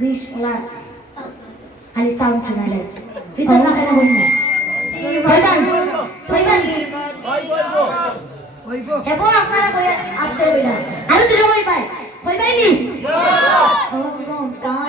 বিশ ওলা খালি সাউন্ড শুনালে বিচার না কেন বলি না হইবান হইবান হেবো আপনারা কই আসতে হইলা আরো দিলে কই পাই হইবাই নি ও গান